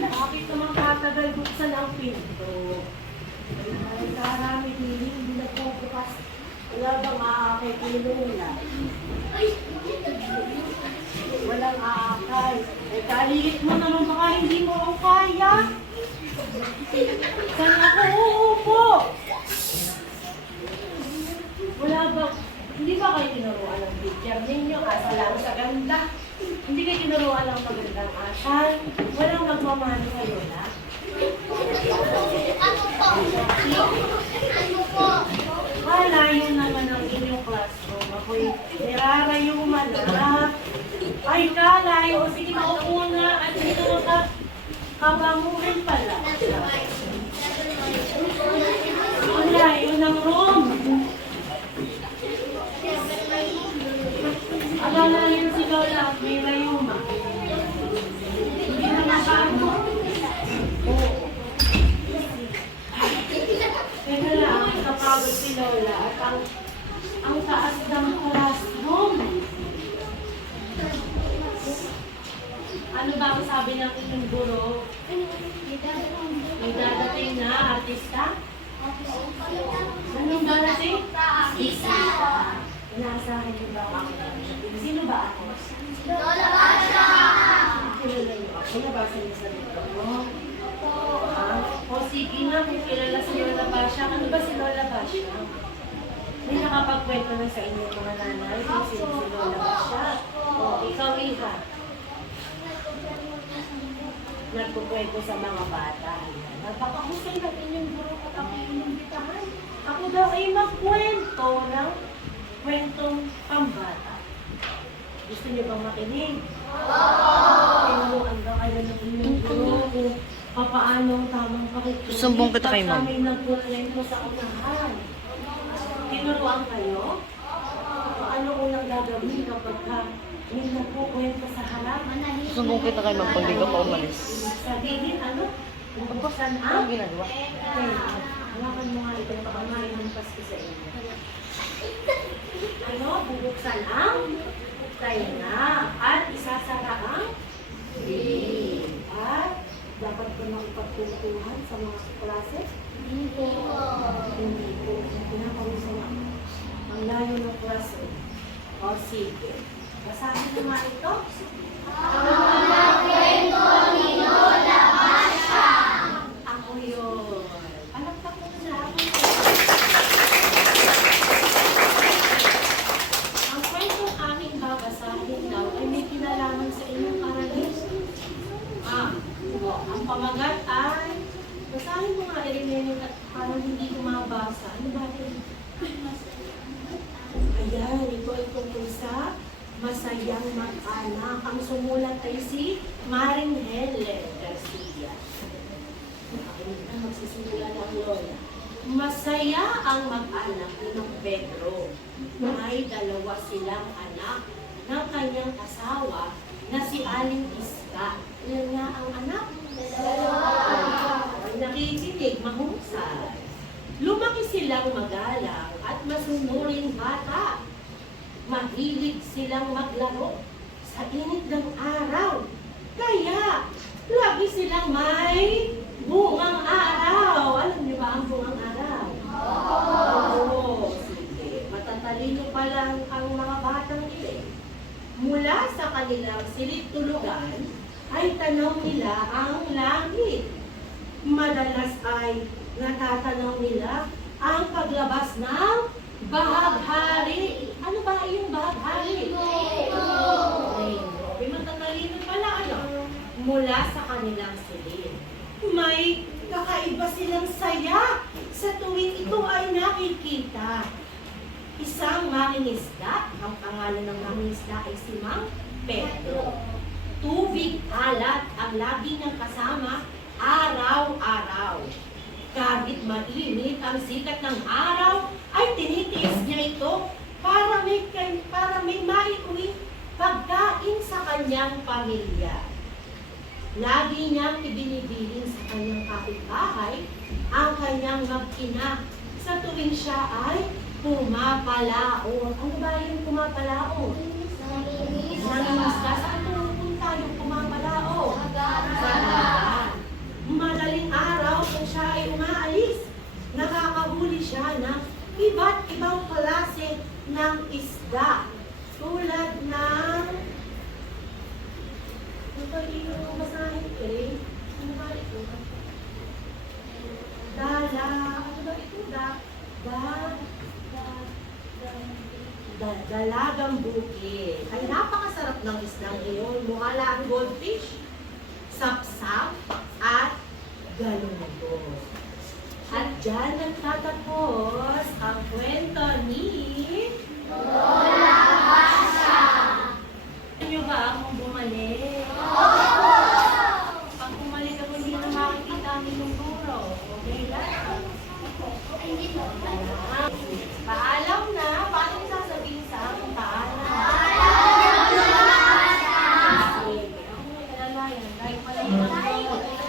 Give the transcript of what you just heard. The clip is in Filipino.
Bakit naman katagal buksan ang pinto? Ay, karami hindi nagpubukas. Wala bang aakay kinula? Walang aakay. Eh, kaliit mo naman baka hindi mo ako kaya. Saan ako uupo? Wala bang, hindi ba kayo tinuruan ng teacher ninyo? Asa lang sa ganda. Hindi kayo tinuruan ng magandang asal. Walang magmamano kayo na. Ano po? Ano po? Layo naman ang inyong classroom. Ako'y nirarayo manap. Ay, kalayo. O sige, maupo na. At dito mo ka kabanguhin pala. Ang layo ng room. Alala yun si Lola at may rayuma. Hindi na nakaano. Oo. Kaya lang, kapagod si Lola at ang taas ng classroom. Ano ba ang sabi ng inyong guro? May dadating na artista? Anong dadating? Artista! Inaasahan niyo ba ako? Sino ba ako? Lola Basha! Kilala niyo ako? Nabasa niyo sa libro mo? O sige nga, kung kilala si Lola Basha, ano ba si Lola Basha? May nakapagkwento na sa inyo mga nanay kung sino si Lola Basha. O, ikaw iha. Nagkukwento sa mga bata. Napakahusay ng inyong guro at ako inimbitahan. Ako daw ay magkwento ng kwentong pambata. Gusto niyo bang makinig? Tinuruan ba kayo ng inyong guro kung paano ang tamang pakikinig? Susumbong kita kay Ma'am. Pag kami nagkukwento sa unahan. Tinuruan kayo? Paano unang gagawin kapag may nagkukwento sa harap? Susumbong kita kay Ma'am pag di ka pa umalis. Sabihin, ano? Bubuksan Ano ang? ginagawa? Okay. Hawakan mo nga ito para maimampas ko sa inyo. Ano? Bubuksan ang? Tainga. At isasara ang? At dapat ko makipagtutuhan sa mga klase? Hindi po. Pinapawisan ako. Ang layo ng klase. O sige. Basahin mo nga ito. Ako yun. Palakpak mo na ako. Ang kwentong aming babasahin daw ay may kinalaman sa inyong aralin. Ang pamagat ay, basahin mo nga rin at parang hindi ko mabasa. Ano ba rin? Ayan, ito ay tungkol sa Masayang Mag-anak. Ang sumulat ay si Maring Helen Garcia. Magsisimula ng Lola. Masaya ang mag-anak ng Pedro. May dalawa silang anak ng kanyang asawa na si Aling Iska. Ilan nga ang anak? Ay, nakikinig, mahusay. Lumaki silang magalang at masunuring bata. Mahilig silang maglaro sa init ng araw. Kaya, lagi silang may bungang araw. Alam niyo ba ang bungang araw? Oo. Sige. Matatalino pala ang mga batang ilan. Mula sa kanilang silid-tulugan, ay tanaw nila ang langit. Madalas ay natatanaw nila ang paglabas ng bahaghari. Ano ba yung bahaghari? Rainbow. Matatalino pala ano? Mula sa kanilang silid. May kakaiba silang saya sa tuwing ito ay nakikita. Isang mangingisda, ang pangalan ng mangingisda ay si Mang Pedro. Tubig alat ang lagi niyang kasama araw-araw. Kahit mainit ang sikat ng araw, ay tinitiis niya ito para may maiuwi pagkain sa kanyang pamilya. Lagi niyang ibinibilin sa kanyang kapitbahay ang kanyang mag-ina sa tuwing siya ay pumapalaot. Ano ba yung pumapalaot? Nangingisda. Saan pupunta yung pumapalaot? Sa dagat. mali yung basahin ko eh. Ano ba ito? Dala. Ano ba ito? Dalagang bukid. Ay, napakasarap ng isdang iyon. Mukha lang goldfish, sapsap, at galunggong. At dyan nagtatapos ang kwento ni Lola Pasha. Ano ba akong bumalik? Pag bumalik ako, hindi na makikita ang inyong guro. Okay lang? Paalam na. Paano yung sasabihin sa akin? Paalam. Sige. Ako may kalalayan. Kahit pala yung